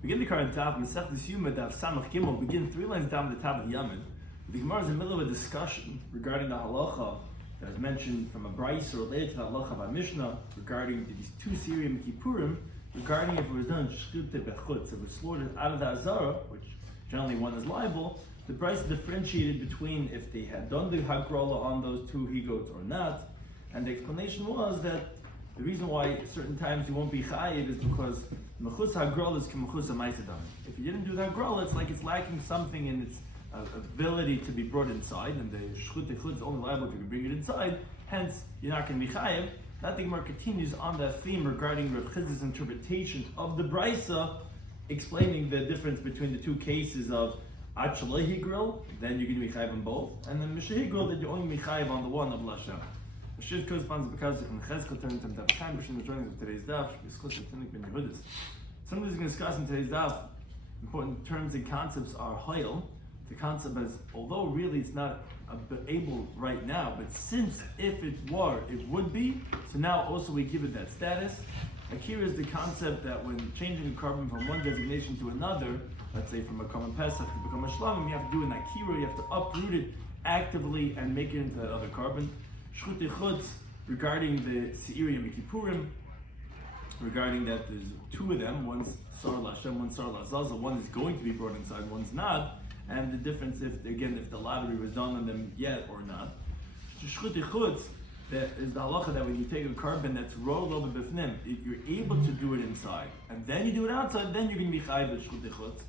Begin the current Daf, Mesech Yoma Daf Samach Gimel, begin 3 lines down at the top of the Yamin. The Gemara is in the middle of a discussion regarding the halacha that is mentioned from a brayso related to the halacha by Mishnah regarding these two Syrian Kippurim, regarding if it was done shchute bechutz, if it was slaughtered out of the Azara, which generally one is liable. The brayso differentiated between if they had done the hagrola on those two he-goats or not, and the explanation was that the reason why certain times you won't be chayiv is because mechus hagrola is k'mechus ha'maisadam. If you didn't do the hagrola, it's like it's lacking something in its ability to be brought inside, and the shchut echut is only liable if you can bring it inside. Hence, you're not going to be chayiv. That the Gemara continues on that theme regarding Rav Chiz's interpretation of the brayso, explaining the difference between the two cases of Achalehi grill, then you're going to be chayiv on both, and then Mishahi grill, that you're only be chayiv on the one of Lashem. The shiur corresponds because in Cheskel turning to Daf Yomi, the joining of today's Daf, something we're going to discuss in today's Daf, important terms and concepts are hayil. The concept is, although really it's not able right now, but since if it were, it would be, so now also we give it that status. Akira is the concept that when changing a carbon from one designation to another, let's say from a common pesach to become a shlamim, you have to do an akira, you have to uproot it actively and make it into that other carbon. Shchut echut, regarding the shiur Yom Kippurim, regarding that there's two of them, one's sar lashem, one's sar lazaza, one is going to be brought inside, one's not, and the difference if the lottery was done on them yet or not. Shchut echut, that is the halacha that when you take a carbon that's rolled over b'fnim, if you're able to do it inside, and then you do it outside, then you're going to be chayiv with shchut echut.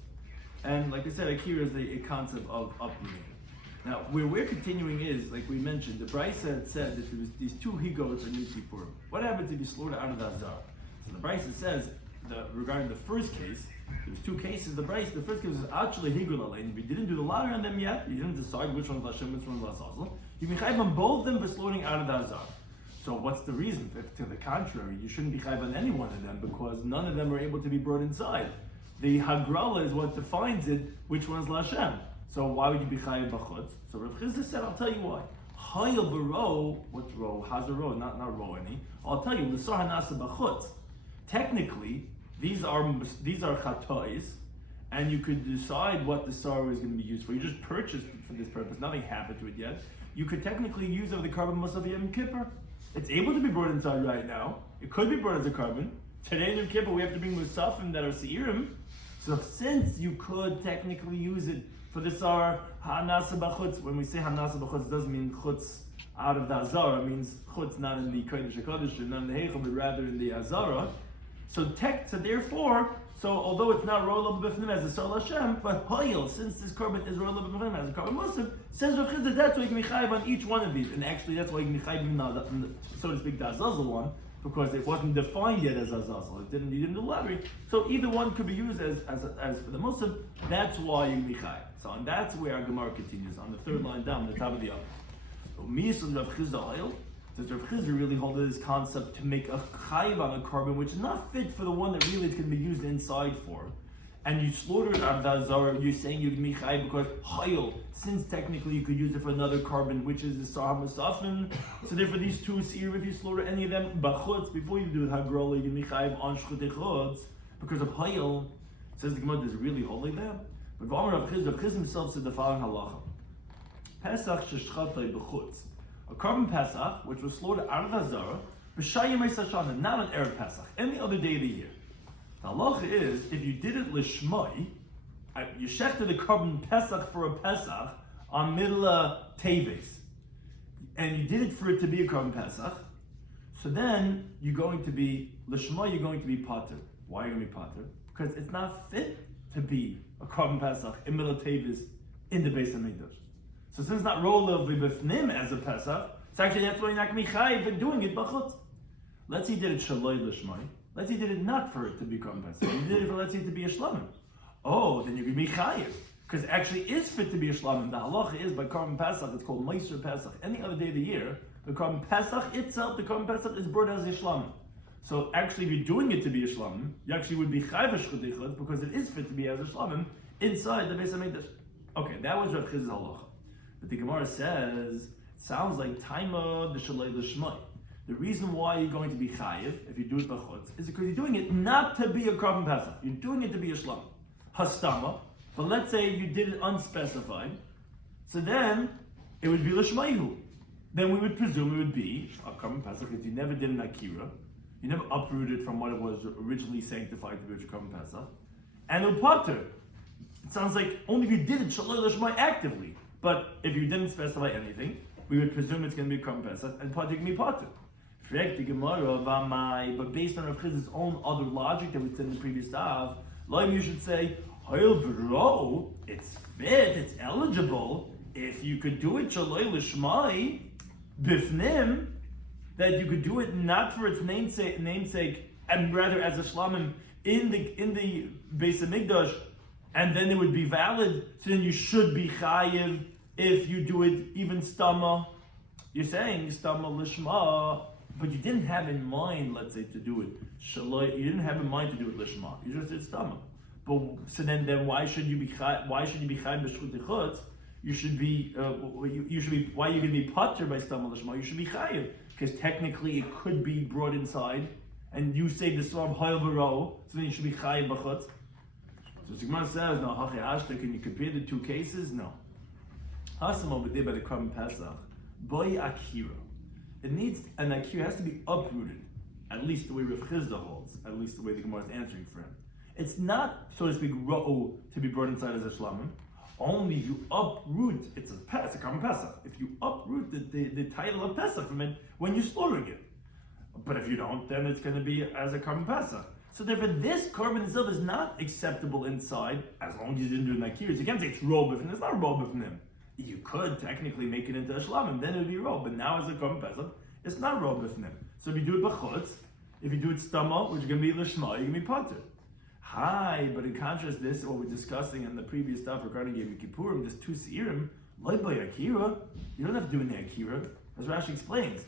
And like I said, akira is a concept of uprooting. Now, where we're continuing is, like we mentioned, the brayso had said that there was these two he-goats on Yom Kippur. What happens if you slaughter out of the Azar? So the brayso says, regarding the first case, there was two cases. The first case was actually he-goat alain. If you didn't do the lottery on them yet, you didn't decide which one was Hashem, which one was Azazel, you can chayv on both of them for slaughtering out of the Azar. So what's the reason? If, to the contrary, you shouldn't be chayv on any one of them because none of them are able to be brought inside. The hagrala is what defines it, which one's Lashem. So why would you be chayiv b'chutz? So Rav Chizda said, I'll tell you why. Hayil b'ro, what's ro? How's a ro? Not ro any. I'll tell you, l'sar hanasa b'chutz. Technically, these are chatois, and you could decide what the sar is going to be used for. You just purchased it for this purpose. Nothing happened to it yet. You could technically use it of the carbon musaf Yom Kippur. It's able to be brought inside right now. It could be brought as a carbon. Today in Yom Kippur, we have to bring musafim that are seirim. So since you could technically use it for the sar hanasa b'chutz, when we say hanasa b'chutz, it doesn't mean chutz out of the azara. It means chutz not in the kodesh hakodesh, not in the heichel, but rather in the azara. So therefore, although it's not rolled up b'fnim as a sar Hashem, but hayil, since this carbon is rolled up b'fnim as a carbon musaf, says Rav Chizda, that's why you can be chayiv on each one of these, and actually that's why you can be chayiv on the, so to speak, the azazel one, because it wasn't defined yet as azazel. You didn't do lottery. So either one could be used as for the musaf. That's why you can be chayiv. So and that's where our Gemara continues on the third line down, the top of the other. So Misas Rav Chizda oil. Does Rav Chizda really hold this concept to make a chayiv on a carbon which is not fit for the one that really it's going to be used inside for? And you slaughter it out of that zara, you're saying you can be chayiv because hayil, since technically you could use it for another carbon, which is the sar musafin. So therefore these two seir, if you slaughter any of them b'chutz, before you do it hagrola, you can be chayiv on shchut echutz because of hayil. Says the Gemara, does it really hold like that? But Rav Chizda himself said the following halacha: Pesach sheshchatay b'chutz, a carbon Pesach which was slaughtered out of Hazara, b'shayim eisashana, not on erev Pesach, any other day of the year. The halacha is, if you did it l'shmai, you shechted the carbon Pesach for a Pesach on middle Teves, and you did it for it to be a carbon Pesach, so then you're going to be l'shmai, you're going to be pater. Why are you going to be pater? Because it's not fit to be a carbon Pesach in middle Teves in the Beis HaMikdash. So since it's not rolled of b'fnim as a Pesach, it's actually that's why you're not going to be chayiv in doing it b'chutz. Let's say you did it shaloi l'shmai. Let's say you did it not for it to become Pesach. You did it for, let's say, to be a shlamim. Oh, then you're going to be chayiv. Because it actually is fit to be a shlamim. The halacha is by carbon Pesach, it's called Meiser Pesach. Any other day of the year, the carbon Pesach itself, the carbon Pesach is brought as a shlamim. So actually, if you're doing it to be a shlamim, you actually would be chayiv shchut echut because it is fit to be as a shlamim inside the Beis HaMikdash. Okay, that was Rav Chiz's halacha. But the Gemara says, it sounds like Taima the Shalei L'Shmai. The reason why you're going to be chayiv if you do it b'chutz is because you're doing it not to be a korban pesach. You're doing it to be a shlam, hastama. But let's say you did it unspecified, so then it would be l'shmaihu. Then we would presume it would be a korban pesach if you never did an akira, you never uprooted from what it was originally sanctified to be a korban pesach, and a potter. It sounds like only if you did it shaloi l'shmai actively. But if you didn't specify anything, we would presume it's going to be korban pesach and potter can be potter. But based on Rav Chiz's own other logic that we said in the previous daf, you should say, it's fit, it's eligible, if you could do it shaloi l'shmai, bifnim, that you could do it not for its namesake, and rather as a shlamim in the Beis Hamikdash, and then it would be valid, so then you should be chayiv if you do it even stama. You're saying stama l'shma, but you didn't have in mind, let's say, to do it shaloi. You didn't have in mind to do it lishma. You just did stama. But so then why should you be chayiv b'shchut chutz? You should be why are you going to be patur by stama lishma? You should be chayiv because technically it could be brought inside, and you say the sort of hayel v'ro, so then you should be chayiv b'chutz. So Sigmar says, no, hachi ashta, can you compare the two cases? No. Hasam over there by the korban pesach, boy akira. It needs, an akira has to be uprooted, at least the way Rav Chizda holds, at least the way the Gemara is answering for him. It's not, so to speak, ro'o to be brought inside as a shlamim. Only if you uproot, it's a korban pesach. If you uproot the title of pesach from it when you're slaughtering it. But if you don't, then it's going to be as a korban pesach. So therefore, this korban itself is not acceptable inside as long as you didn't do an akira. You can't say it's robe if it's not robe if him. You could technically make it into a shlamim, then it would be robe. But now as a korban pesach, it's not robe if him. So if you do it b'chutz, if you do it stama, which is going to be lishma, you're going to be pater. Hi, but in contrast, this what we're discussing in the previous stuff regarding Yom Kippurim, this two seirim, like by akira, you don't have to do an akira, as Rashi explains.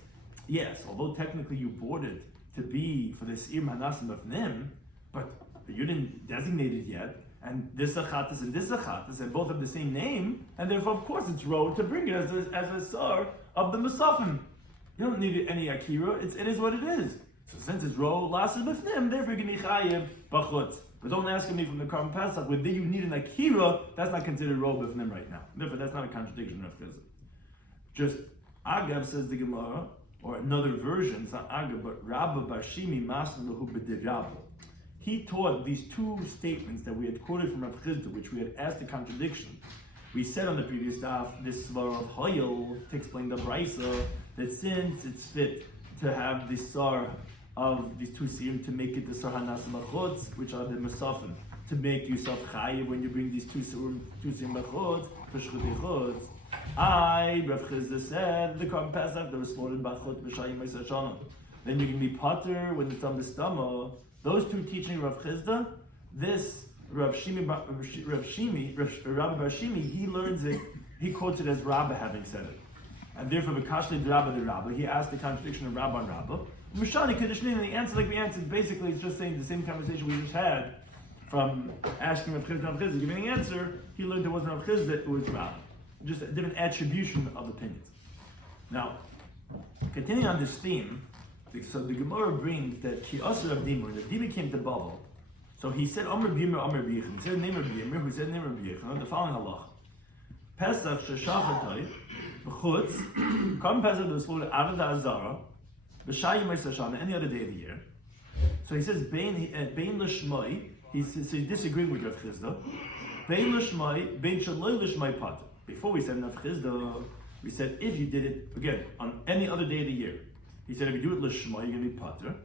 Yes, although technically you bought it to be for the seir hanasim of nim, but you didn't designate it yet, and this achatas and this achatas, and both have the same name, and therefore, of course, it's road to bring it as a sar of the Musafim. You don't need any akira, it is what it is. So since it's road, lasid b'fnim, therefore you can be chayiv b'chutz. But don't ask me from the korban pesach, whether you need an akira, that's not considered road b'fnim right now. Therefore, that's not a contradiction of Chizah. Just, Agav says the Gemara, or another version, it's not Agav, but Rabbi Shloimy Schwartzberg. He taught these two statements that we had quoted from Rav Chizda, which we had asked a contradiction. We said on the previous daf, this svar of Hoyel, to explain the Brisa, that since it's fit to have the sar of these two seim to make it the sar hanasim achutz, which are the masafim, to make yourself chayiv when you bring these two seim achutz, for shchut chutz. Rav Chizda said, the korban pesach that was slaughtered b'chutz b'shayim ma'aseh. Then you can be pater when it's on the stomach. Those two teaching Rav Chizda, this Rabbi Shloimy, he learns it, he quotes it as Rabbi having said it. And therefore, V'kashli Rabbi the Rabbi, he asked the contradiction of Rabbi and Rabbi. Mishani Kedushin, and the answer like we answered, basically it's just saying the same conversation we just had from asking Rav Chizda and Rav Chizda. Giving the answer, he learned it wasn't Rav Chizda, it was Rabbi. Just a different attribution of opinions. Now, continuing on this theme, so the Gemara brings that Ki Asur of Dimur, that Dimur came to Bavel. So he said, Amr B'Yimur, Amr B'Yichin. He said the name of B'Yimur, who said the name of B'Yichin, the following halach. Pesach Sheshachatay, B'chutz, Korban Pesach that was slaughtered out of the Azara, B'Shayim Ma'aseh, any other day of the year. So he says, Bein L'Shmai, he's disagreeing with Rav Chizda, Bein L'Shmai, Bein Shaloi L'Shmai Pater. Before we said Rav Chizda, we said if you did it, again, on any other day of the year, he said if you do it L'Shma, you're going to be pater,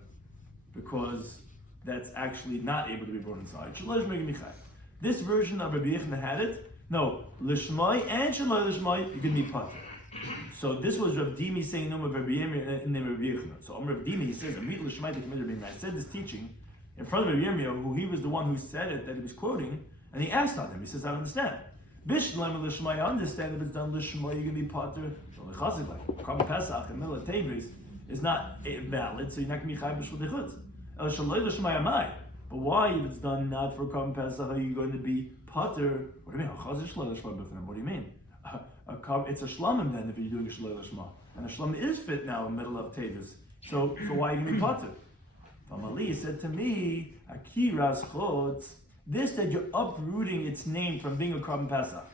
because that's actually not able to be brought inside. Shalosh Megami Chai. This version of Rabbi Yechonah had it, no, L'Shma and Shalosh L'Shma, you're going to be pater. So this was Rav Dimi saying no, Rabbi Yirmiyah in the name of Rabbi Yechonah. So Rav Dimi, he says, Amit L'Shma to commit Rabbi Yirmiyah. I said this teaching in front of Rabbi Yirmiyah, who he was the one who said it, that he was quoting, and he asked on him, he says, I don't understand. Bishlam L'Shma, I understand if it's done L'Shma, you're going to be pater. Shalach Chazik, like Korban Pesach and Milah Tevis, is not valid, so you're not going to be Chai B'Shul Dechutz. El Shaloi L'Shma Yamai. But why, if it's done not for Korban Pesach, are you going to be pater? What do you mean? What do you mean? It's a shlamim then if you're doing a Shaloi L'Shma. And a shlamim is fit now in the middle of Tevis. So why are you going to be potter? Famali said to me, Akiras chotz, this that you're uprooting its name from being a carbon pesach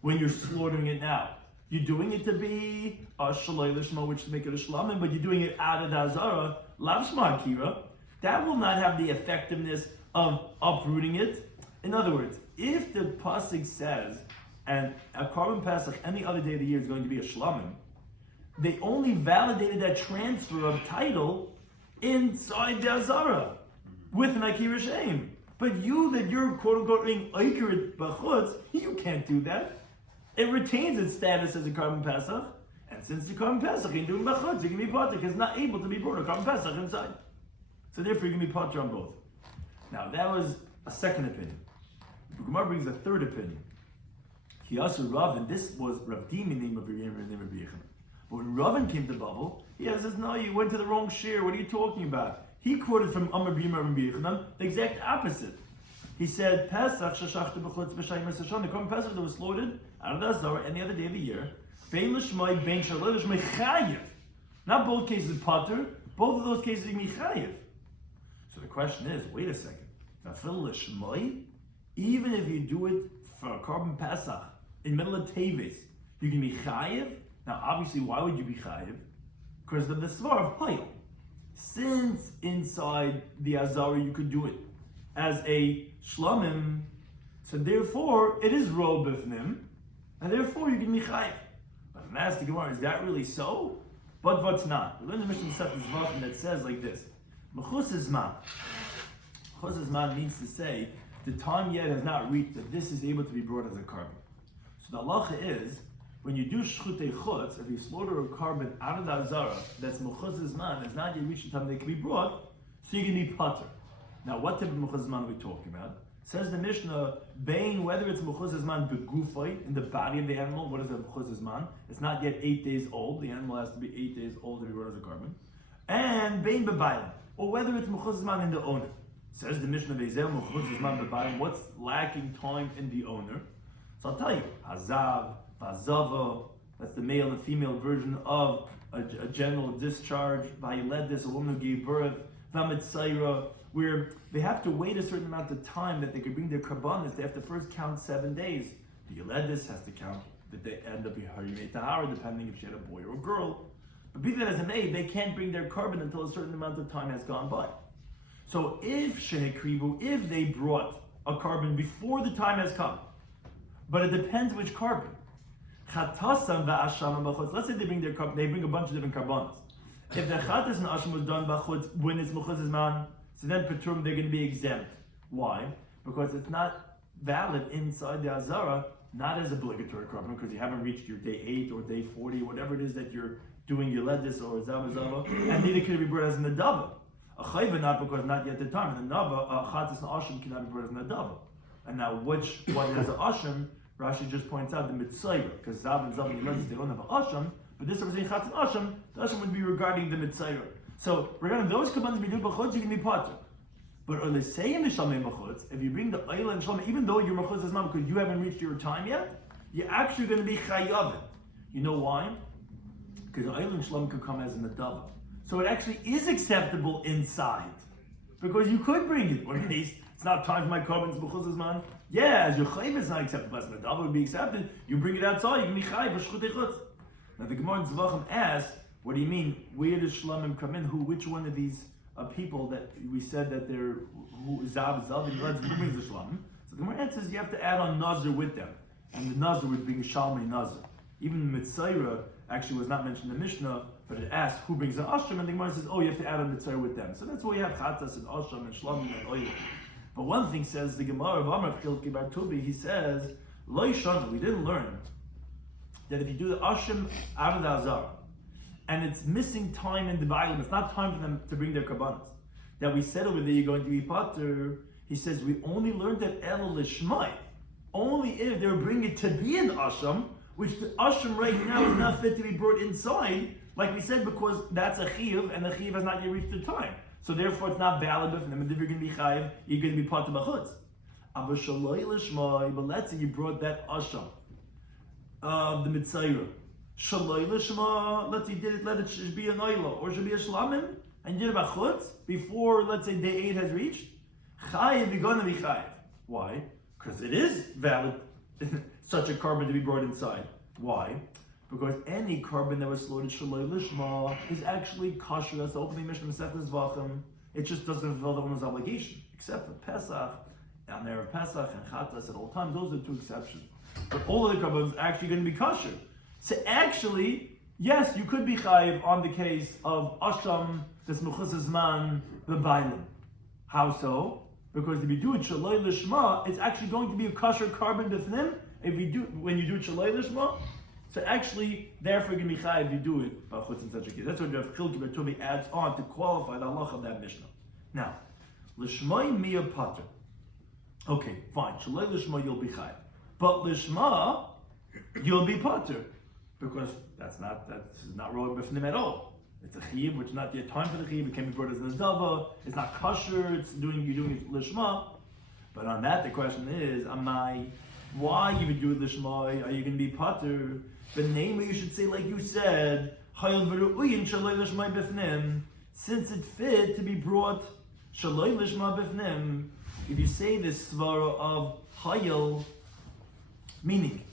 when you're slaughtering it now. You're doing it to be a shaloi lishma, which to make it a shlamim, but you're doing it out of the azara, lav shma akira. That will not have the effectiveness of uprooting it. In other words, if the pasuk says, and a carbon pesach any other day of the year is going to be a shlamim, they only validated that transfer of title inside the azara with an akira shem. But you're quote unquote being akirat b'chutz, you can't do that. It retains its status as a carbon pesach, and since the carbon pesach ain't doing b'chutz, you can be potter because it's not able to be brought a carbon pesach inside. So therefore, you can be potter on both. Now that was a second opinion. The Gemara brings a third opinion. Kiyasu Rav, and this was Rav Dimi name of Rabbi Yechon. But when Ravin came to Babel, he says, no, you went to the wrong shiur. What are you talking about? He quoted from Amar B'Yimar Rabbi Yechon, the exact opposite. He said, Pesach shashachta b'chutz b'shayim esashon, the Korban Pesach that was slaughtered out of the Azara any other day of the year. Bein l'shmai, bein shaloi l'shmai chayiv. Not both cases potter, both of those cases you can be chayiv. So the question is, wait a second. Nafil l'shmai, even if you do it for a Korban Pesach in middle of Teves, you can be chayiv. Now, obviously, why would you be chayiv? Because of the svar of hayil. Since inside the azara you could do it as a shlamim, so therefore it is ro b'fnim, and therefore you can be chayiv. But I'm asking Gemara, is that really so? But what's not? We learned the Mishnah Masechet that says like this: Mechus zman. Mechus zman means to say the time yet has not reached that this is able to be brought as a carbon. So the halacha is, when you do shchutei chutz, if you slaughter a carbon out of the azara, that's mechuz zman, it's not yet reached the time they can be brought, so you can be potter. Now, what type of mechuz zman are we talking about? Says the Mishnah, bein, whether it's mechuz zman begufay, in the body of the animal, what is a mechuz zman? It's not yet 8 days old, the animal has to be 8 days old to be brought as a carbon. And bein bebayim, or whether it's mechuz zman in the owner. Says the Mishnah, bezel mechuz zman bebayim, what's lacking time in the owner? So I'll tell you, hazav, Vazava, that's the male and female version of a general discharge. Vayiledis, a woman who gave birth. Vamitzaira, where they have to wait a certain amount of time that they can bring their karbanis. They have to first count 7 days. The Yeledis has to count that they end up Yomei Tahara, depending if she had a boy or a girl. But be that as it may, they can't bring their carbon until a certain amount of time has gone by. So if Shehekribu, if they brought a carbon before the time has come, but it depends which carbon. Let's say they bring their carbon, they bring a bunch of different carbonas. If the chatas and asham was done b'chutz when it's mechuz zman, so then peturim they're going to be exempt. Why? Because it's not valid inside the azara, not as obligatory carbon, because you haven't reached your day 8 or day 40, whatever it is that you're doing your ledis or zava, and neither can it be brought as an adava. A chayva not because not yet the time, and a nava, a chatas and asham cannot be brought as an adava. And now which one has an asham? Rashi just points out the mitzayra, because Zav and Zav and Yeledis, they don't have an asham, but this representing Chatz and asham, the asham would be regarding the mitzayra. So regarding those kabbanas we do b'chutz, you can be potter. But on the same mishamei b'chutz, if you bring the oil and shalom, even though you're mechutz as because you haven't reached your time yet, you're actually going to be chayavim. You know why? Because oil and shalom could come as an adava. So it actually is acceptable inside, because you could bring it. Or at least it's not time for my carbon to b'chutz as yeah, as your chayv is not acceptable, as medava would be accepted, you bring it outside, you can be chayv for shchutei chutz. Now the Gemara in Zvachim asks, what do you mean? Where does shlamim come in? Which one of these people that we said that they're zav, and who brings the shlamim? So the Gemara answers, you have to add on nazir with them, and the nazir would bring shalmei nazir. Even the mitzayra actually was not mentioned in the Mishnah, but it asks who brings the asham, and the Gemara says, oh, you have to add on mitzayra with them. So that's why you have chatas and asham and shlamim and oil. But one thing says the Gemara of Amar Chilki Bar Tubi, he says, Lo Yishana, we didn't learn that if you do the asham out of the azara, and it's missing time in the Bailam, it's not time for them to bring their karbanas, that we said over there you're going to be potter. He says we only learned that El Lishmai, only if they were bringing it to be an asham, which the asham right now is not fit to be brought inside, like we said, because that's a chiyuv, and the chiyuv has not yet reached the time. So therefore, it's not valid for them. And if you're going to be chayiv, you're going to be potter b'chutz. But let's say you brought that asham of the mitzayra Shaloi lishma, let's say let it be an oila, or should be a shlamim, and you did it b'chutz, before, let's say, day 8 has reached, chayiv, you're going to be chayiv. Why? Because it is valid, such a carbon to be brought inside. Why? Because any carbon that was slaughtered shaloi lishma is actually kosher. That's the opening mission of Mesechus Zvachim. It just doesn't fulfill the owner's obligation, except for Pesach, and Erev Pesach, and Chatas at all times. Those are 2 exceptions. But all of the carbons are actually going to be kosher. So actually, yes, you could be chayiv on the case of Asham, this Mechusas Man, the Bailim. How so? Because if you do it shaloi lishma, it's actually going to be a kosher carbon b'fnim. When you do it shaloi lishma, so actually, therefore, you're going to be chayiv if you do it b'chutz in such a case. That's what Rav Chilki Bar Tobi adds on to qualify the halacha of that Mishnah. Now, lishmai miya pater. Okay, fine. Shaloi lishma, you'll be chayiv, but lishma, you'll be pater. Because that's not road b'fnim at all. It's a chiyuv, which is not yet time for the chiyuv. It can be brought as an adava. It's not kosher. You're doing it lishma. But on that, the question is, why you would do it lishma? Are you going to be pater? The name you should say, like you said, chayil v'ru'uyin shaloi lishma b'fnim. Since it fit to be brought shaloi lishma b'fnim, if you say this svara of chayil, meaning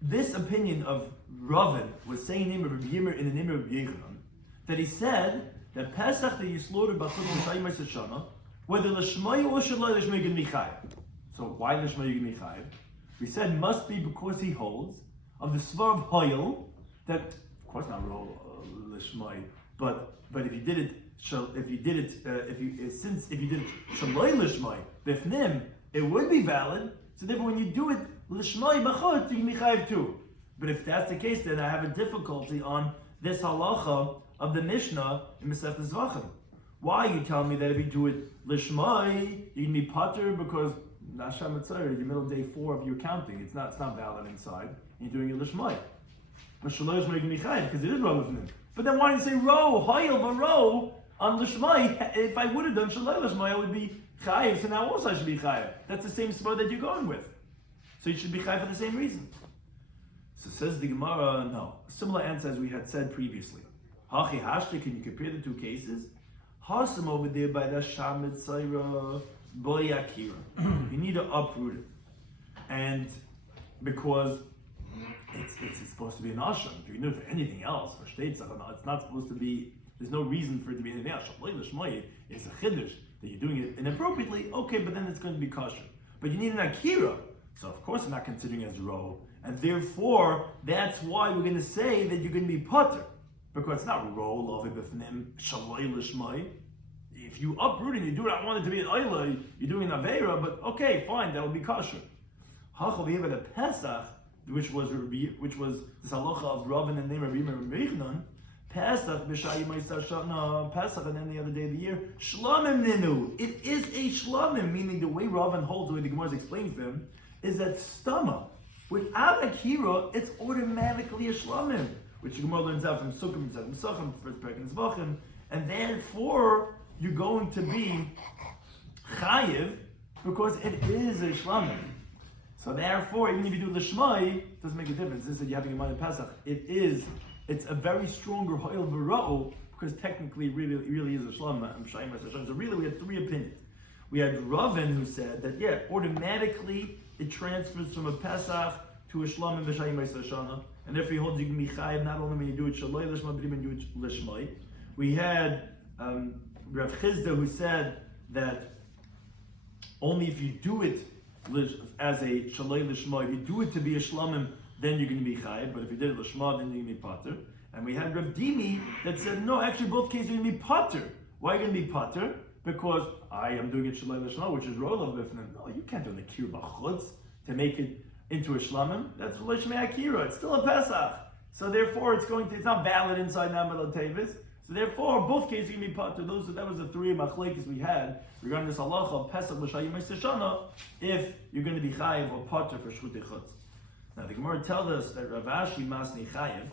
this opinion of Ravin was saying the name of Rabbi Yirmiyah in the name of Rabbi Yechanan, that he said that Pesach that you slaughtered b'chutz l'shayim ha'seshana, whether l'shmai or shaloi l'shmai you can be chayiv. So why l'shmai you can be chayiv? We said must be because he holds of the svar of Hoyel that, of course not l'shmai, but if you did it shaloi l'shmai b'fnim, it would be valid. So therefore, when you do it l'shmai b'chutz, you can be chayiv too. But if that's the case, then I have a difficulty on this halacha of the Mishnah in Mesechus Zvachim. Why are you telling me that if you do it lishmai, you can be pater because Nasham Mitzayir, the middle of day 4 of your counting, it's not valid inside. And you're doing it lishmai. But shaloi lishmai can be chayiv because it is row lifnim. But then why did you say row, hayil v'row on lishmai? If I would have done shaloi lishmai, I would be chayiv. So now also I should be chayiv. That's the same spot that you're going with. So you should be chayiv for the same reason. So says the Gemara, no. A similar answer as we had said previously. Hachi hashta, can you compare the 2 cases? Hasam over there by the Shamit Saira Boyakira. You need to uproot it. And because it's supposed to be an asham. If you can do it for anything else, for shtetzach, it's not supposed to be, there's no reason for it to be anything else. It's a chiddush that you're doing it inappropriately, okay, but then it's going to be kosher. But you need an akira. So of course I'm not considering it as row. And therefore, that's why we're going to say that you're going to be pater. Because it's not roll lovi b'fnim, shaloi lishmai. If you uproot and you do it, I want it to be an oila, you're doing an aveira, but okay, fine, that will be kosher. Hachal v'yeva the Pesach, which was this halacha of Ravin and name of Rabbi Yechanan, Pesach b'shayim ma'isashana, Pesach and then the other day of the year, shlamim ninu. It is a shlamim, meaning the way Ravin holds, the way the Gemara is explaining to him, is that stama. Without akira, it's automatically a shlamim, which the Gemara learns out from Sukkah, Mesachim, first parak in Zvachim, and therefore you're going to be chayiv because it is a shlamim. So therefore, even if you do lishmai, it doesn't make a difference. This is you having in mind in Pesach. It's a very stronger hoil v'ra'o because technically, it really is a shlamim. So really, we had 3 opinions. We had Ravin who said that automatically it transfers from a Pesach to a Shlamim B'Shayim B'Shana, and therefore he holds you can be chayiv not only when you do it Shaloi Lishma, but even when you do it Lishmai. We had Rav Chizda who said that only if you do it as a Shaloi Lishma, if you do it to be a Shlamim, then you're going to be chayiv, but if you did it Lishma, then you're going to be pater. And we had Rav Dimi that said, no, actually both cases you're going to be pater. Why are you going to be pater? Because I am doing it Shaloi Lishma, which is Rolav B'Fnim. No, you can't do an Akira B'Chutz to make it into a Shlamim. That's Lishmei Akira. It's still a Pesach. So therefore, it's not valid inside Namal Tevis. So therefore, both cases you can be pater. That was the 3 machlekes we had regarding this halacha of Pesach L'Shayim Shana, if you're going to be chayiv or pater for Shvutei Chutz. Now the Gemara tells us that Rav Ashi Masni chayiv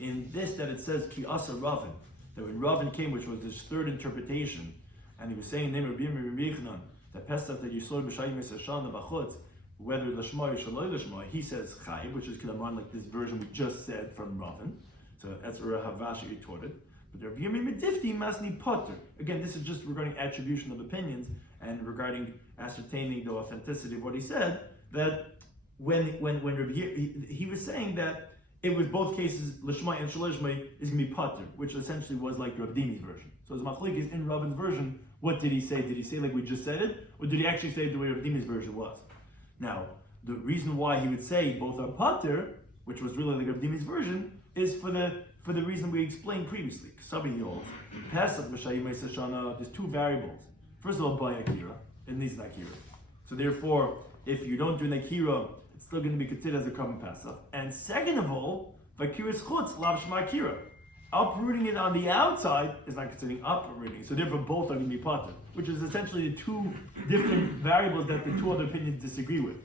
in this that it says Ki Asa Ravin, that when Ravin came, which was his 3rd interpretation, and he was saying name of Rabbi Yechanan, the Pesach that you saw B'Shayim Shana B'Chutz, whether Lashma or Shaloi Lashma, he says Chayiv, which is Kalaman, like this version we just said from Ravin. So that's where Havashi retorted. But Rabbi Yomi Medifti Masni Potter. Again, this is just regarding attribution of opinions and regarding ascertaining the authenticity of what he said. That when Rabbi he was saying that it was both cases Lashma and Shaloi Lashma is going to be Potter, which essentially was like Rabbi Dimi's version. So as Machlik is in Ravin's version, what did he say? Did he say like we just said it, or did he actually say the way Rabbi Dimi's version was? Now, the reason why he would say both are Potter, which was really like Rabbi Dimi's version, is for the reason we explained previously. There's two variables. First of all, by Akira, it needs Akira. So therefore, if you don't do Akira, it's still going to be considered as a carbon Pesach. And second of all, Vakira's chutz, lav shema Akira. Uprooting it on the outside is not considering uprooting. So therefore, both are going to be Potter, which is essentially the two different variables that the two other opinions disagree with.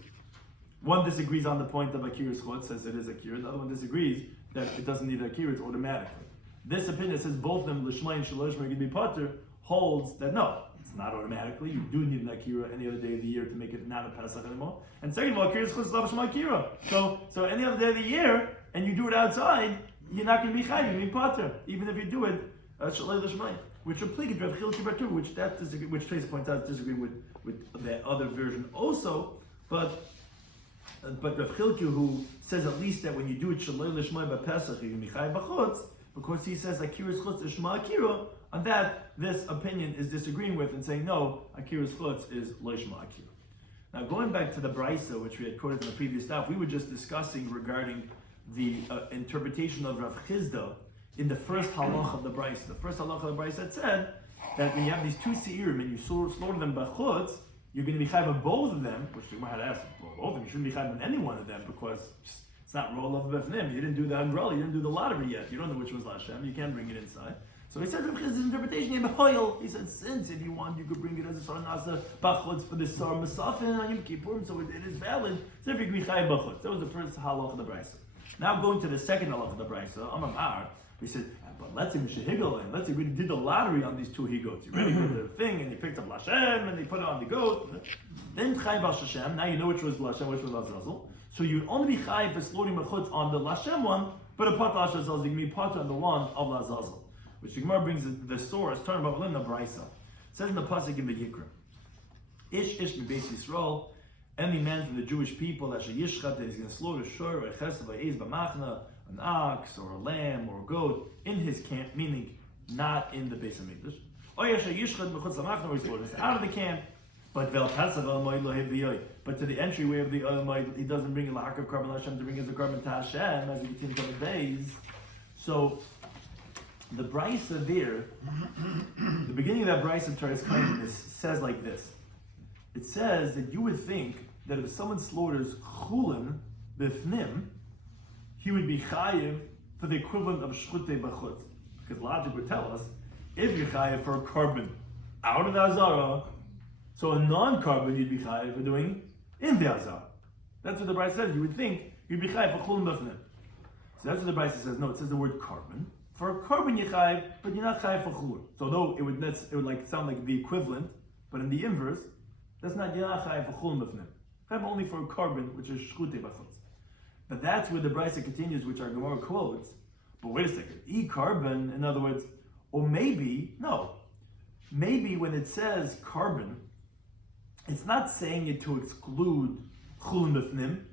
One disagrees on the point of Akira's chutz, says it is Akira. The other one disagrees that it doesn't need Akira, it's automatically. This opinion says both of them, Lishma and Shalosh, are going to be Potter, holds that no, it's not automatically. You do need an Akira any other day of the year to make it not a Pesach anymore. And second of all, Akira's chutz, lav shema Akira. So any other day of the year, and you do it outside, you're not going to be chayiv, you're going to be Potter, even if you do it Shalei Lishmai, which replicates Rav Chilki Batu, which Trace points out disagreeing with the other version also, but Rav Chilki, who says at least that when you do it Shalei Lishmai by Pesach, you're going to be chayiv b'chutz, because he says Akira's chutz is Shema Akira, on that this opinion is disagreeing with and saying no, Akira's chutz is Lo Shema Akira. Now going back to the Brisa, which we had quoted in the previous stuff, we were just discussing regarding the interpretation of Rav Chizda in the first halach of the Brisa. The first halach of the Brisa had said that when you have these two seirim and you slaughter them b'chutz, you're going to be chayiv of both of them, which the Gemara had asked, well, both of them, you shouldn't be chayiv on any one of them because it's not roll of befnim. You didn't do the umbrella, you didn't do the lottery yet. You don't know which was Lashem, you can't bring it inside. So he said Rav Chizda's interpretation, he said, since if you want, you could bring it as a sar nasa b'chutz for the sar masafin on Yom Kippur, so it is valid. So if you can be chayiv b'chutz. That was the first halach of the Brisa. Now going to the second halach of the Brisa, Amar, we said, but let's say Mishahigel, and let's say we did the lottery on these two he-goats. You really did the thing, and you picked up Lashem, and they put it on the goat. Then Chayiv Hashem, now you know which was Lashem, which was Lazazel. So you'd only be Chayiv for slaughtering Mechutz on the Lashem one, but a part of Lazazel, you can be part on the one of Lazazel. Which the Gemara brings the source, talking about Lim the Brisa. It says in the Pasuk in Vayikra, Ish mi Beis Yisrael, any man from the Jewish people that yishchat, that he's going to slaughter shor or chesed va'ez b'machna, an ox or a lamb or a goat in his camp, meaning not in the Beis Hamikdash. Or yishchat b'chutz l'machna, or he slaughters out of the camp. But vel pesach al moed lo heviyoi. But to the entryway of the oil moed, he doesn't bring a lahakav carbon Hashem to bring as a carbon to Hashem as he continues on the days. So the Brisa there, the beginning of that Brisa Torah's kindness says like this. It says that you would think that if someone slaughters chulin b'fnim, he would be chayiv for the equivalent of shchutei b'chutz. Because logic would tell us, if you're chayiv for a carbon out of the azara, so a non-carbon you'd be chayiv for doing in the azara. That's what the Brisa says. You would think you'd be chayiv for chulin b'fnim. So that's what the Brisa says. No, it says the word carbon. For a carbon you're chayiv, but you're not chayiv for chulin. So though it would like sound like the equivalent, but in the inverse, that's not chayiv for chulin b'fnim. Chayiv only for a carbon, which is shchutei b'chutz. But that's where the Brisa continues, which our Gemara quotes. But wait a second, carbon, in other words, or maybe when it says carbon, it's not saying it to exclude chulin b'fnim.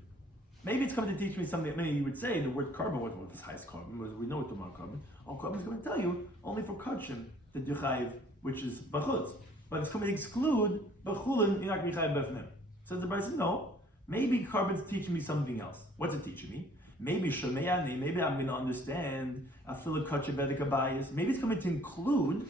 Maybe it's coming to teach me something. Maybe you would say the word carbon, what is highest carbon? We know it's about carbon. All carbon is going to tell you only for kachim that you chayiv, which is b'chutz. But it's coming to exclude b'chulin, you're not going to be chayiv b'fnim. Says the Brisa, no. Maybe carbon's teaching me something else. What's it teaching me? Maybe shemeyani. Maybe I'm going to understand afilu kachim bedek abayis. Maybe it's coming to include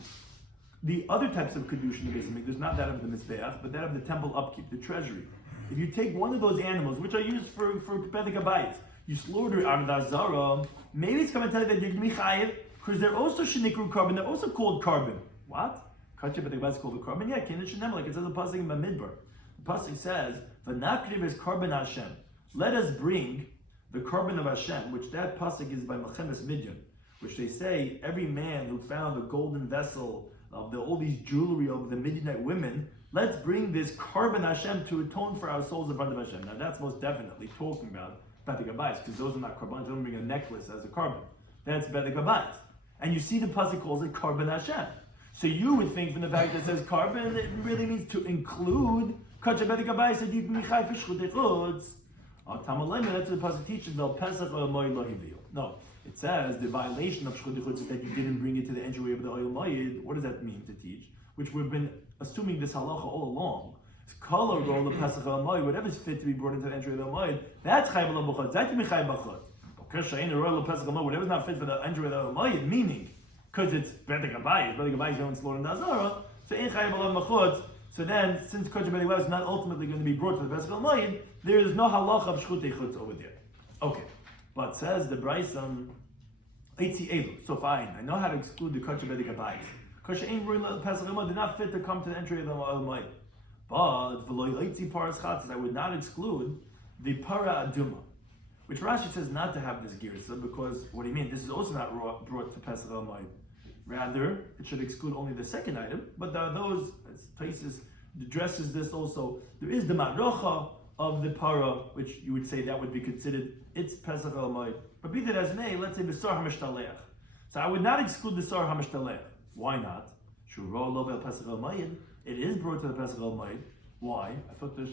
the other types of kedushin in the Beis Hamikdash, not that of the mizbeach, but that of the temple upkeep, the treasury. If you take one of those animals, which are used for bedek abayis, you slaughter it out of the azara, maybe it's coming to tell you that you're going to be chayiv, because they're also shenikru carbon, they're also called carbon. What? Kachim bedek abayis is called a carbon? Yeah, kin shenem, like it says in the pasuk in Bamidbar. The pasuk says, "V'nakriv is carbon Hashem." Let us bring the carbon of Hashem, which that pasuk is by Mechemes Midyan, which they say every man who found a golden vessel of all these jewelry of the Midianite women, let's bring this carbon Hashem to atone for our souls in front of Hashem. Now that's most definitely talking about Bedek Habayis, because those are not carbon. Don't bring a necklace as a carbon. That's Bedek Habayis. And you see the pasuk calls it carbon Hashem. So you would think from the fact that it says carbon, it really means to include Kacha Bedek Habayis that you can be chai for shchutei chutz. That's what the pasuk teaches. No, it says the violation of shchutei chutz is that you didn't bring it to the entryway of the oil moed. What does that mean to teach? Which we've been assuming this halacha all along. Color roll the pesach moed, whatever's fit to be brought into the entryway of the moed, that's chai b'chutz. That can be chai b'chutz. Whatever's not fit for the entry of the moed, meaning because it's Bedek Habayis going to slaughter in the Azara, so in chai b'chutz. So then, since Kodesh Bedek Habayis is not ultimately going to be brought to the Pesach Moed, there is no halacha of shchutei chutz over there. Okay, but says the Brayson, Eitzi Elu. So fine, I know how to exclude the Kodesh Bedek Habayis. Because She'ein Ruin Pesach Moed, they're not fit to come to the entry of the Moed. But v'lo Eitzi Paras Chatzis, I would not exclude the Para Aduma, which Rashi says not to have this girsa because what do you mean? This is also not brought to Pesach Moed. Rather, it should exclude only the second item, but there are those places addresses this also. There is the marocha of the para, which you would say that would be considered its Pesach Moed. But be that as may, let's say the sar hamishtalech. So I would not exclude the sar hamishtalech. Why not? Shuro lo bel Pesach Moed. It is brought to the Pesach Moed. Why? I thought the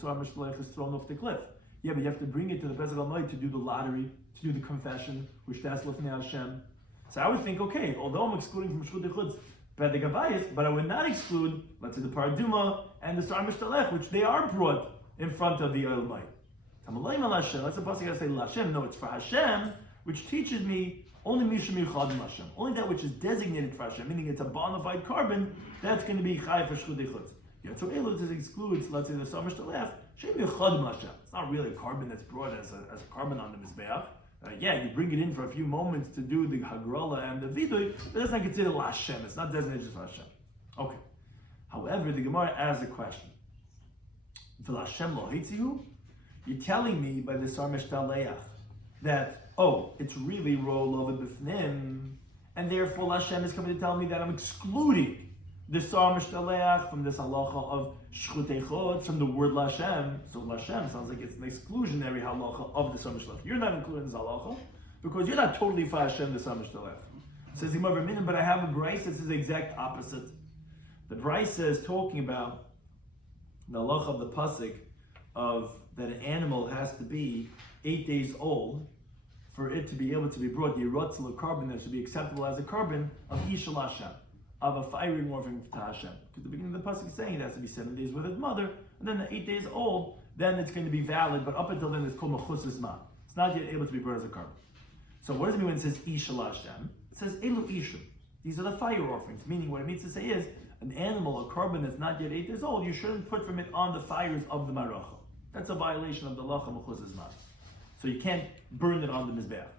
sar hamishtalech is thrown off the cliff. Yeah, but you have to bring it to the Pesach Moed to do the lottery, to do the confession, which that's looking at Hashem. So I would think, okay, although I'm excluding from shchutei chutz Bedek Habayis, but I would not exclude, let's say, the paraduma and the sar mishtalech, which they are brought in front of the oil moed. That's the pasuk I say Hashem. No, it's for Hashem, which teaches me only mishum yichadim Hashem, only that which is designated for Hashem, meaning it's a bona fide carbon that's going to be chai for shchutei chutz. So Elu excludes, let's say, the sar mishtalech, shem yichadim Hashem. It's not really a carbon that's brought as a carbon on the mizbeach. Yeah, you bring it in for a few moments to do the hagrala and the vidui, but that's not considered Hashem. It's not designated for Hashem. Okay. However, the Gemara asks a question. You're telling me by the sar mishtaleach that it's really roll over b'fnim, and therefore Hashem is coming to tell me that I'm excluding the sar mishtaleach from this halacha of shchutei chutz from the word Lashem. So Lashem sounds like it's an exclusionary halacha of the sar mishtaleach. You're not including this halacha because you're not totally for Hashem the sar mishtaleach. Says the Gemara, but I have a brayse that says the exact opposite. The brayse is talking about the halacha of the pasuk of that an animal has to be 8 days old for it to be able to be brought the yiratzal carbon that should be acceptable as a carbon of Ishal Hashem, of a fiery offering to Hashem. Because the beginning of the pasuk is saying it has to be 7 days with its mother, and then at 8 days old, then it's going to be valid. But up until then, it's called mechus zman. It's not yet able to be brought as a carbon. So what does it mean when it says Ishal Hashem? It says Elu Ishim. These are the fire offerings. Meaning, what it means to say is an animal, a carbon that's not yet 8 days old, you shouldn't put from it on the fires of the maracha. That's a violation of the lacha mechus zman. So you can't burn it on the mizbeach.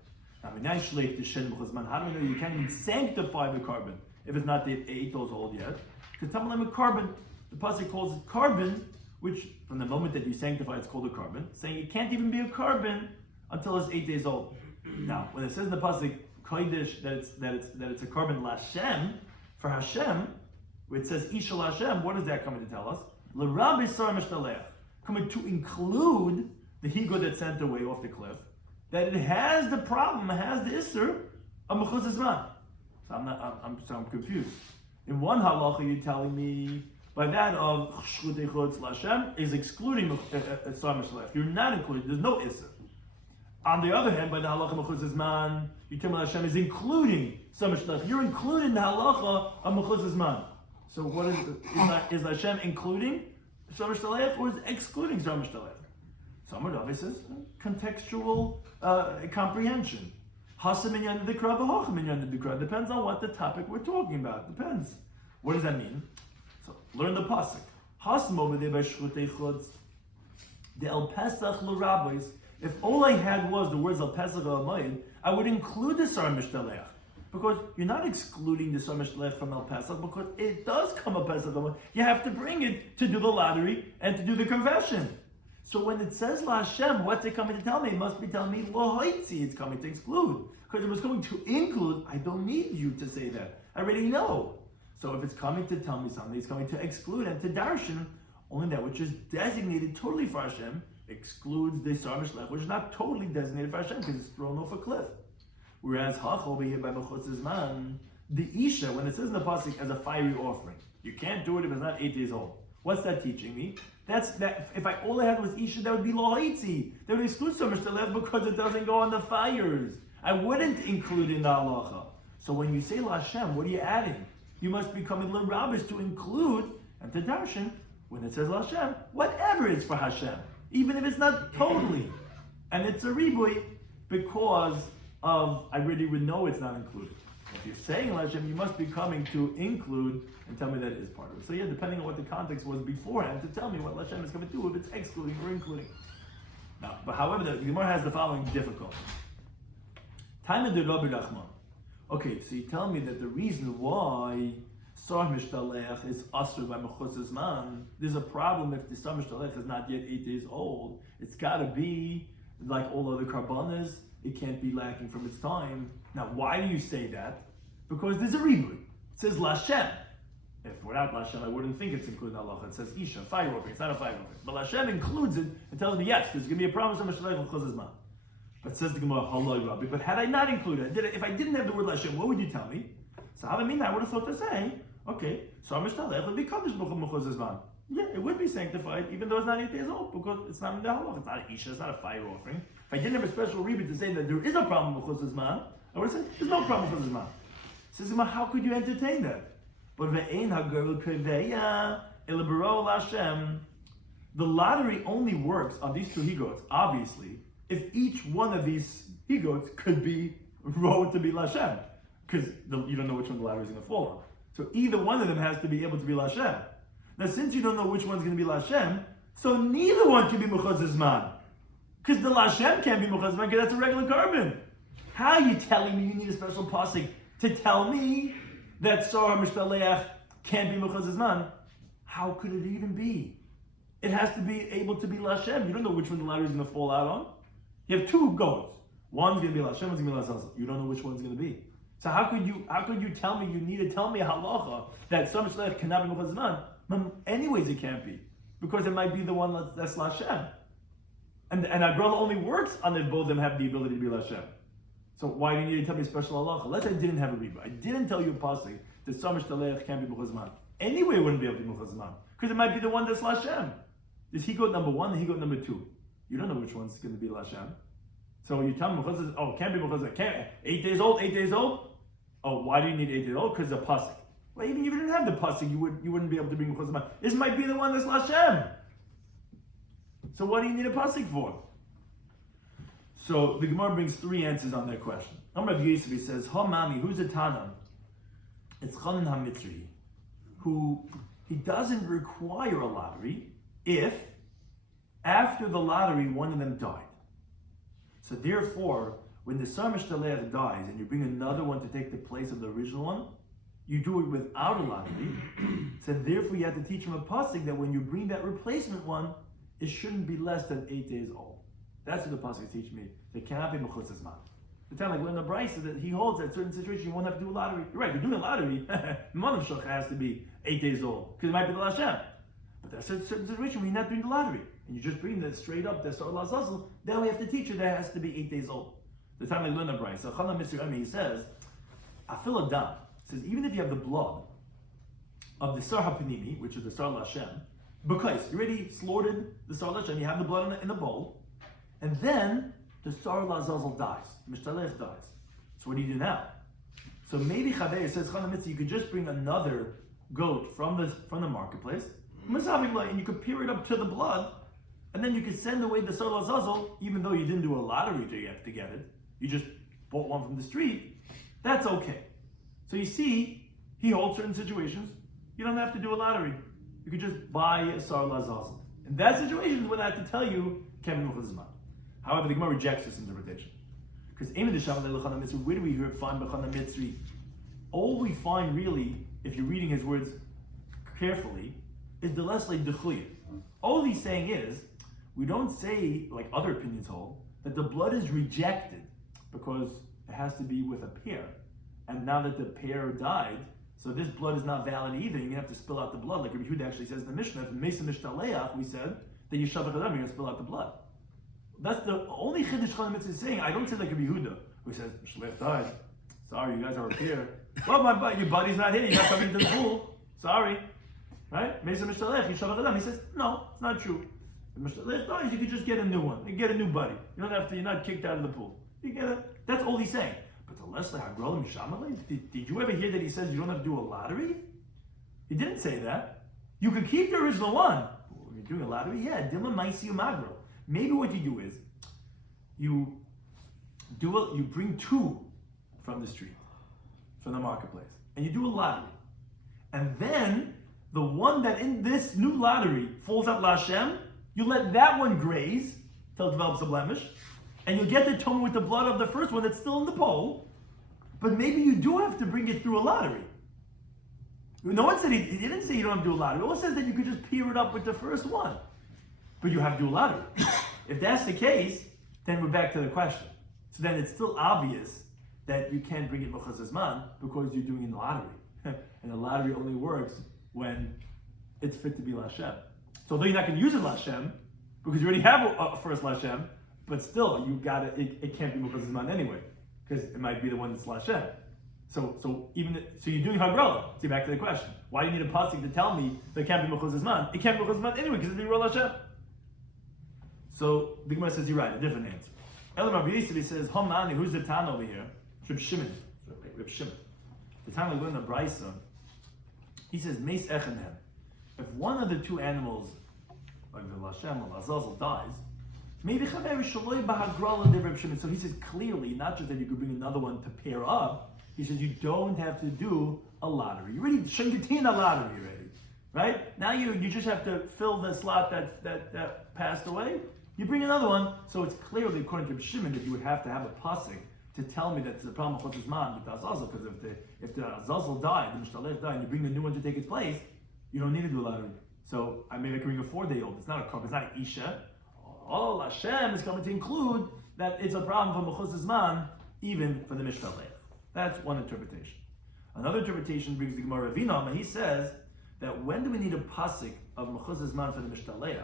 Now, how do we know you can't even sanctify the carbon if it's not 8 days old yet? Because Tamalim carbon, the pasuk calls it carbon, which from the moment that you sanctify, it's called a carbon, saying it can't even be a carbon until it's 8 days old. Now, when it says in the pasuk kodesh that it's a carbon lashem for Hashem, where it says Ishal Hashem, what is that coming to tell us? L'Rabbi sar mishtaleach, coming to include the higo that sent away off the cliff, that it has the problem, it has the isser of mechus zman. So I'm confused. In one halacha, you're telling me by that of shchutei chutz Lashem is excluding sar mishlech. You're not including. There's no isser. On the other hand, by the halacha mechus zman, you tell me Lashem is including sar mishlech. You're including the halacha of mechus zman. So what is Lashem including sar mishlech or is excluding sar mishlech? Some of it says contextual comprehension. Depends on what the topic we're talking about. Depends. What does that mean? So learn the pasuk. Hasam over there by shchutei chutz. The El Pesach l'Rabbis. If all I had was the words El Pesach El Moed, I would include the sar mishtaleach, because you're not excluding the sar mishtaleach from El Pesach, because it does come El Pesach El Moed. You have to bring it to do the lottery and to do the confession. So when it says La Hashem, what's it coming to tell me? It must be telling me Lo Haitzi, it's coming to exclude. Because if it was going to include, I don't need you to say that. I already know. So if it's coming to tell me something, it's coming to exclude and to darshan only that which is designated totally for Hashem excludes the Sar Mishlech, which is not totally designated for Hashem because it's thrown off a cliff. Whereas Hach over here by Mechutz Zman, the Isha, when it says in the pasuk as a fiery offering, you can't do it if it's not 8 days old. What's that teaching me? That's that if all I had was Isha, that would be Lo Haitzi. That would exclude Sar Mishlech because it doesn't go on the fires. I wouldn't include in the halacha. So when you say La Hashem, what are you adding? You must be coming to rabbis to include and to darshan when it says La Hashem, whatever is for Hashem, even if it's not totally, and it's a ribui because of I really would know it's not included. If you're saying La Hashem, you must be coming to include and tell me that it is part of it. So yeah, depending on what the context was beforehand, to tell me what La Hashem is going to do if it's excluding or including. Now, but however, the Gemara has the following difficulty. Time of the Rabbi Nachman. Okay, so you tell me that the reason why Sar Mishtalech is asur by Mechutz Zman, there's a problem if the Sar Mishtalech is not yet 8 days old. It's got to be like all other karbanas. It can't be lacking from its time. Now, why do you say that? Because there's a ribui. It says Lashem. If without Lashem, I wouldn't think it's included in Allah. It says Isha, fire offering. It's not a fire offering. But Lashem includes it and tells me, yes, there's going to be a problem with Sar Mishtalech Mechutz Zman. But says the Gemara, Halai Rabbi. But had I not included it, if I didn't have the word Lashem, what would you tell me? So how I mean, I would have thought to say, okay, Sar Mishtalech would be Kaddish Mechutz Zman. Yeah, it would be sanctified, even though it's not 8 days old, because it's not in the halach. It's not an Isha, it's not a fire offering. If I didn't have a special rebbe to say that there is a problem with Mechutz Zman, I would have said, there's no problem with Mechutz Zman. Says Gemara, how could you entertain that? But ve'ein ha'gerl kreveya elabaro Lashem. The lottery only works on these two he-goats, obviously, if each one of these he-goats could be rowed to be Lashem, because you don't know which one the lottery is going to fall on. So either one of them has to be able to be Lashem. Now, since you don't know which one's going to be Lashem, so neither one can be Mechutz Zman, because the Lashem can't be Mechutz Zman because that's a regular carbon. How are you telling me you need a special pasuk to tell me that Sar Mishtaleach can't be Mechutz Zman? How could it even be? It has to be able to be Lashem. You don't know which one the lottery is going to fall out on. You have two goats. One's going to be Lashem, one's going to be Lazazel. You don't know which one's going to be. So how could you tell me you need to tell me a halacha that Sar Mishtaleach cannot be Mechutz Zman? Anyways, it can't be because it might be the one that's Lashem, and Agrala only works on if both of them have the ability to be Lashem. So why do you need to tell me a special halacha? Let's say I didn't have a reba. I didn't tell you a pasuk that Sar Mishtaleach can't be Mechutz Zman. Anyway, it wouldn't be able to be Mechutz Zman because it might be the one that's Lashem. There's he-goat number 1 and he-goat number 2. You don't know which one's going to be Lashem. So you tell me, it can't be Mechutz Zman. Can't 8 days old, 8 days old. Oh, why do you need 8 days old? Because the pasuk. Well, even if you didn't have the pasuk, you wouldn't be able to bring Mechutz Zman. This might be the one that's Lashem. So what do you need a pasuk for? So the Gemara brings 3 answers on that question. Amar Rav Yosef says, "Ha mami, who's a Tana? It's Chanan HaMitzri, who he doesn't require a lottery if after the lottery one of them died. So therefore, when the Sar Mishtaleach dies and you bring another one to take the place of the original one, you do it without a lottery. So therefore, you have to teach him a pasuk that when you bring that replacement one, it shouldn't be less than 8 days old. That's what the pasuk teach me. They cannot be Mechutz Zman. The time like when the Brisa that he holds that certain situation, you won't have to do a lottery. You're right. You're doing a lottery. Manav Shach has to be 8 days old because it might be the Lashem. But that's a certain situation when you're not doing the lottery and you just bring that straight up. That's Sar Lazazel. Then we have to teach you that it has to be 8 days old. The time like Luna Brisa, Chana Mr. Yommi, he says, Afil Adam. Says even if you have the blood of the Sar HaPanimi, which is the Sar Lashem, because you already slaughtered the Sar Lashem, you have the blood in the bowl, and then the Sar Lazazel dies, Mishtaleach dies. So what do you do now? So maybe Chavei says Chana Mitzvah, you could just bring another goat from the marketplace, and you could peer it up to the blood, and then you could send away the Sar Lazazel, even though you didn't do a lottery to get it. You just bought one from the street. That's okay. So you see, he holds certain situations. You don't have to do a lottery. You could just buy a Sar Lazazel. In that situation, when I have to tell you, can't be Mechutz Zman. However, the Gemara rejects this interpretation. Because where do we find B'chana Mitzri? All we find really, if you're reading his words carefully, is the Leslie Dechuyah. All he's saying is, we don't say, like other opinions hold, that the blood is rejected because it has to be with a pair. And now that the pair died, so this blood is not valid either. You're going to have to spill out the blood. Like Rabbi Yehuda actually says in the Mishnah, if Mesa Mishtaleach, we said, that you shavach adam, you're going to spill out the blood. That's the only Chiddush Chana Mitzvah is saying. I don't say like Rabbi Yehuda, who says, Mishlech died. Sorry, you guys are up here. Well, your buddy's not here. You're not coming to the pool. Sorry. Right? Mesa Mishtaleach, you shavach adam. He says, no, it's not true. If Mishtaleach dies, you could just get a new one. You get a new buddy. You don't have to, you're not kicked out of the pool. You get it. That's all he's saying. But the Leslie Hagrola Mishamalei, did you ever hear that he says you don't have to do a lottery? He didn't say that. You could keep the original one. You're doing a lottery? Yeah, Dilma Maisi Magro. Maybe what you do is you bring two from the street, from the marketplace, and you do a lottery. And then the one that in this new lottery falls out Lashem, you let that one graze till it develops a blemish, and you'll get the tumor with the blood of the first one that's still in the pole, but maybe you do have to bring it through a lottery. No one said, he didn't say you don't have to do a lottery. All says that you could just peer it up with the first one. But you have to do a lottery. If that's the case, then we're back to the question. So then it's still obvious that you can't bring it Mechaz Zman because you're doing it in the lottery. And the lottery only works when it's fit to be Lashem. So although you're not going to use it Lashem, because you already have a first Lashem, but still, it can't be Mechaz Zman anyway, because it might be the one that's Lashem. So you're doing Hagrola. See, back to the question. Why do you need a pasuk to tell me that it can't be Mechuz Zman? It can't be Mechuz Zman anyway, because it's Rosh Hashem. So the Gemara says you're right, a different answer. Elam Rabbi Yisrael says, Homani, who's the Tan over here? Reb Shimon. Reb Shimon. The Tan we learned in the Brisa, he says, Meis Echenem. If one of the two animals, like the Lashem or Azazel, dies, maybe Chaveri Shaloi Bahagrola de Reb Shimon. So he says clearly, not just that you could bring another one to pair up, he says you don't have to do a lottery. You already shouldn't a lottery already, right? Now you just have to fill the slot that passed away. You bring another one, so it's clearly according to Reb Shimon that you would have to have a pasuk to tell me that it's a problem with Chotz with the Azazel, because if the Azazel died, the Mishtalech died, and you bring the new one to take its place, you don't need to do a lottery. So I maybe I can bring a 4-day-old. It's not a couple. It's not an Isha. Oh, Hashem is coming to include that it's a problem for Mechuz Zman, even for the Mishtalech. That's one interpretation. Another interpretation brings the Gemara Ravina, and he says that when do we need a pasuk of Mechuz Zman for the Mishtaleach?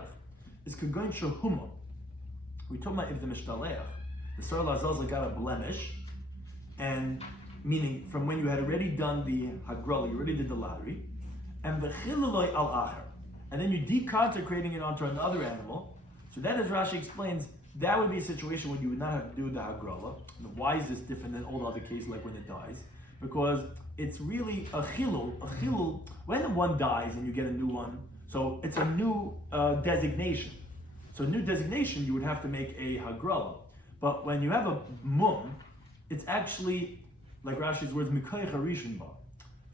It's Kagoin Shahuma. We're talking about if the Mishtaleach, the Sar Azazel got a blemish, and meaning from when you had already done the Hagrala, you already did the lottery, and the Chiluloi al Acher, and then you're deconsecrating it onto another animal. So that, as Rashi explains, that would be a situation where you would not have to do the Hagrala. Why is this different than all the other cases, like when it dies? Because it's really a chilul. When one dies and you get a new one, so it's a new designation. So a new designation, you would have to make a Hagrala. But when you have a mum, it's actually, like Rashi's words, Mikoyach Harishon ba.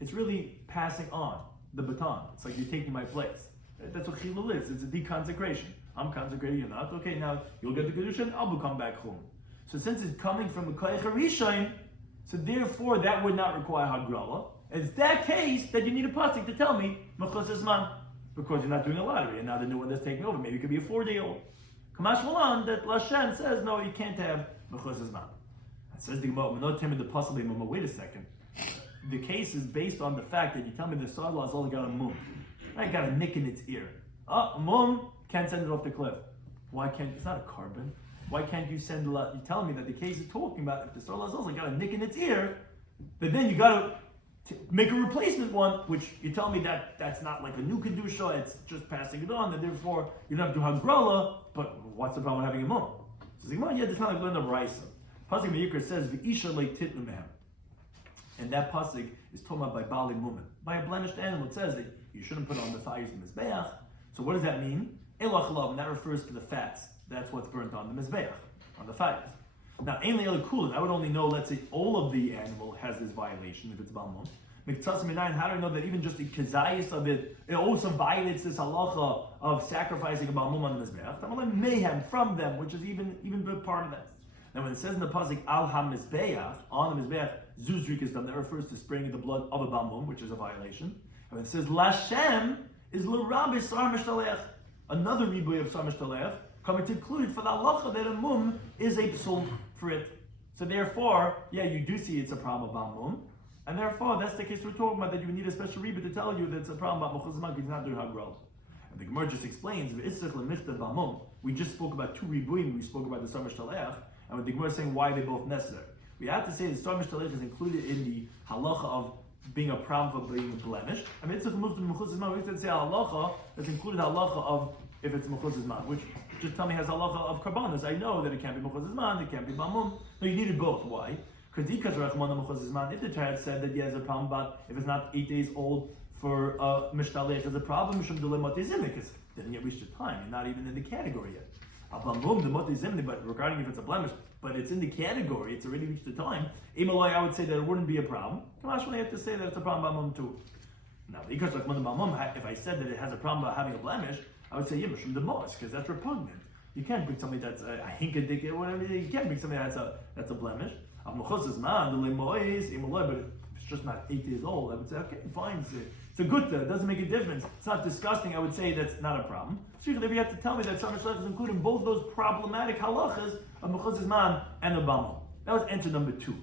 It's really passing on the baton. It's like you're taking my place. That's what chilul is. It's a deconsecration. I'm consecrated, you're not. Okay, now you'll get the Kedusha and I'll come back home. So since it's coming from a Koyach HaRishon, so therefore that would not require Hagrala. It's that case that you need a pasuk to tell me, Mechuz Zman, because you're not doing a lottery, and now the new one that's taking over, maybe it could be a 4-day-old. Kamash Malan, that Lashem says, no, you can't have Mechuz Zman. It says the Gemara, not tell me the possibly, wait a second. The case is based on the fact that you tell me the Sadla has only got a mum. Right, got a nick in its ear. A mum can't send it off the cliff. Why can't, it's not a carbon. Why can't you send a lot? You're telling me that the case is talking about if the Sadla has also got a nick in its ear, but then you got to make a replacement one, which you tell me that that's not like a new Kedusha, it's just passing it on, and therefore you don't have to do Hagrala, but what's the problem with having a mum? So yeah, that's not like learn the Raisa. Pasuk Vayikra says, V'isha leik titnu mehem. And that pasuk is talking about by Bali Mumen. By a blemished animal, it says that you shouldn't put on the fires in the Mizbeach. So what does that mean? Elach lav, and that refers to the fats. That's what's burnt on the Mizbeach, on the fires. Now, Ein Le'el Kulin, I would only know, let's say, all of the animal has this violation, if it's Balmum. Miktsas Minayin, how do I know that even just the Kazayas of it also violates this halacha of sacrificing a Balmum on the Mizbeach? Tamalim mayhem from them, which is even a part of that. Now, when it says in the pasuk Al HaMizbeach, on the Mizbeach, Zuzrik is done, that refers to spraying the blood of a Balmum, which is a violation. And when it says Lashem is L'Rabbi Sar Mishtalech, another ribuy of Sar Mishtalech, coming to include for the halacha that a mum is a psul for it. So therefore, yeah, you do see it's a problem of Balmum, And therefore, that's the case we're talking about, that you need a special rebbe to tell you that it's a problem about Mechuzas Zman because he's not doing Hagrala. And the Gemara just explains, we just spoke about two ribuim, we spoke about the Sar Mishtaleach, and the Gemara is saying why they're both necessary. We have to say the Sar Mishtaleach is included in the halacha of being a problem for being blemished. I mean, it's a Mechuzas Zman, we have to say halacha that's included halacha of if it's Mechuzas Zman, which just tell me has halacha of karbanos. I know that it can't be Mechuzas Zman, it can't be Bamum. No, you needed both. Why? Because if the Torah said that he has a problem about if it's not 8 days old for Mishtalech, there's a problem because didn't yet reach the time. You're not even in the category yet. But regarding if it's a blemish, but it's in the category, it's already reached the time. I would say that it wouldn't be a problem. I have to say that it's a problem Bamum too. Now, if I said that it has a problem about having a blemish, I would say from the mos, because that's repugnant. You can't bring something that's a hinkadik or whatever. You can't bring something that's a blemish. But it's just not 8 years old. I would say, okay, fine. It's a good thing. It doesn't make a difference. It's not disgusting. I would say that's not a problem. So you have to tell me that Sar Mishlech is including both those problematic halachas of Mechuzas Zman and the Bama. That was answer number 2.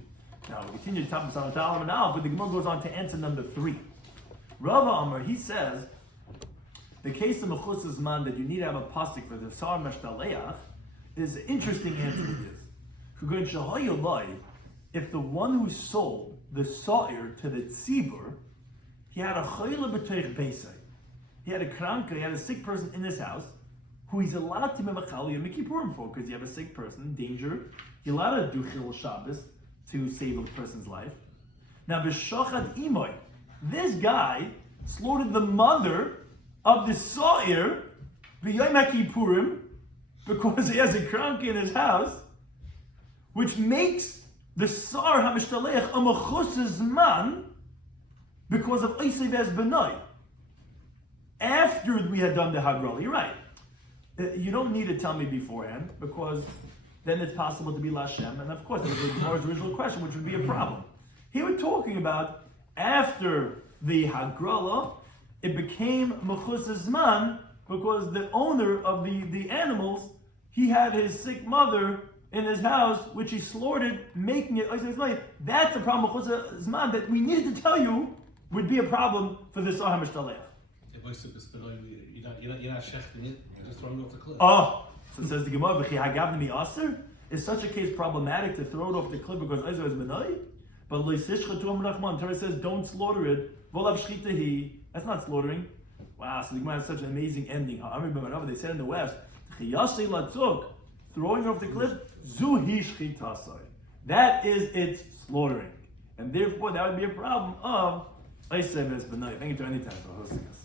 Now we continue to talk about Talam and Al, but the Gemara goes on to answer number 3. Rava Amar, he says, the case of Mechuzas Zman that you need to have a pasuk for the Sar Mishtaleach is an interesting answer to this. If the one who sold the sa'ir to the tzibur, he had a chayla b'teich beisai. He had a kranka, he had a sick person in his house, who he's allowed to be machal Yom Kippurim for, because you have a sick person, danger. You're allowed to do chil Shabbos to save a person's life. Now, b'shachad imoy, this guy slaughtered the mother of the sa'ir b'yom Kippurim because he has a kranka in his house, which makes the Sar HaMishtalech a Mechuzas Zman because of Oisev Es Benoi. After we had done the Hagrala, you're right. You don't need to tell me beforehand because then it's possible to be Lashem, and of course that was the Gemara's original question, which would be a problem. Here we're talking about after the Hagrala, it became Mechuzas Zman because the owner of the animals, he had his sick mother in his house, which he slaughtered, making it. That's the problem with Mechuzas Zman that we needed to tell you would be a problem for the Sar HaMishtalech. You're not shechting it, you're just throwing it off the cliff. Oh, so it says the Gemara, V'chi hagavni mi aser? Is such a case problematic to throw it off the cliff because Oisev Es Benoi? But Leisishcha Tuam Rachman, Torah says don't slaughter it. Volav Shchitahi. That's not slaughtering. Wow, so the Gemara has such an amazing ending. I remember they said in the West, Chiyasei Latzuk, throwing off the cliff, Zuhi Shchitasai. That is its slaughtering. And therefore that would be a problem of Oisev Es Benoi. Thank you to any time for hosting us.